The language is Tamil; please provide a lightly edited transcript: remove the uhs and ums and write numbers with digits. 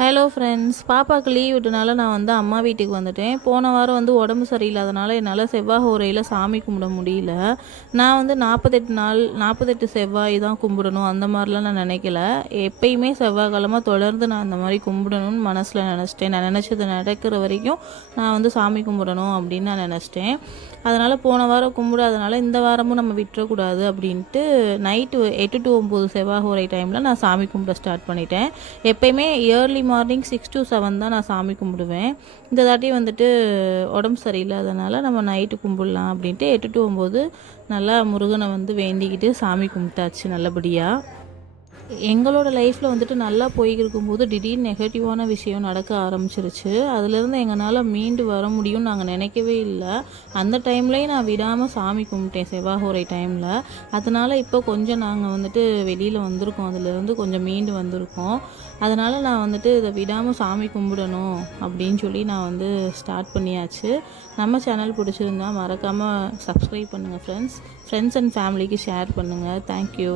ஹலோ ஃப்ரெண்ட்ஸ், பாப்பாவுக்கு லீவ் விட்டனால நான் வந்து அம்மா வீட்டுக்கு வந்துட்டேன். போன வாரம் வந்து உடம்பு சரியில்லாதனால என்னால் செவ்வாய் ஹோரையில் சாமி கும்பிட முடியல. நான் வந்து 48 நாள் 48 செவ்வாய் தான் கும்பிடணும் அந்த மாதிரிலாம் நான் நினைக்கல. எப்பயுமே செவ்வாய்க்கிழமை தொடர்ந்து நான் அந்த மாதிரி கும்பிடணும்னு மனசில் நினச்சிட்டேன். நான் நினச்சது நடக்கிற வரைக்கும் நான் வந்து சாமி கும்பிடணும் அப்படின்னு நான் நினச்சிட்டேன். அதனால் போன வாரம் கும்பிடாதனால இந்த வாரமும் நம்ம விட்டுறக்கூடாது அப்படின்ட்டு நைட்டு 8 to 9 செவ்வாய் ஹோரை டைமில் நான் சாமி கும்பிட ஸ்டார்ட் பண்ணிட்டேன். எப்பயுமே ஏர்லி மார்னிங் 6 to 7 தான் நான் சாமி கும்பிடுவேன். இந்த தாட்டி வந்துட்டு உடம்பு சரியில்லாதனால நம்ம நைட்டு கும்பிடலாம் அப்படின்ட்டு 8 to 9 நல்லா முருகனை வந்து வேண்டிக்கிட்டு சாமி கும்பிட்டாச்சு நல்லபடியாக. எங்களோட லைஃப்பில் வந்துட்டு நல்லா போய்கிருக்கும்போது திடீர்னு நெகட்டிவான விஷயம் நடக்க ஆரம்பிச்சிருச்சு. அதுலேருந்து எங்களால் மீண்டு வர முடியும்னு நாங்கள் நினைக்கவே இல்லை. அந்த டைம்லேயும் நான் விடாமல் சாமி கும்பிட்டேன் செவ்வாய்ஹோரை டைமில். அதனால் இப்போ கொஞ்சம் நாங்கள் வந்துட்டு வெளியில் வந்திருக்கோம், அதுலேருந்து கொஞ்சம் மீண்டு வந்திருக்கோம். அதனால் நான் வந்துட்டு இதை விடாமல் சாமி கும்பிடணும் அப்படின்னு சொல்லி நான் வந்து ஸ்டார்ட் பண்ணியாச்சு. நம்ம சேனல் பிடிச்சிருந்தா மறக்காமல் சப்ஸ்கிரைப் பண்ணுங்கள் ஃப்ரெண்ட்ஸ் அண்ட் ஃபேமிலிக்கு ஷேர் பண்ணுங்கள். தேங்க்யூ.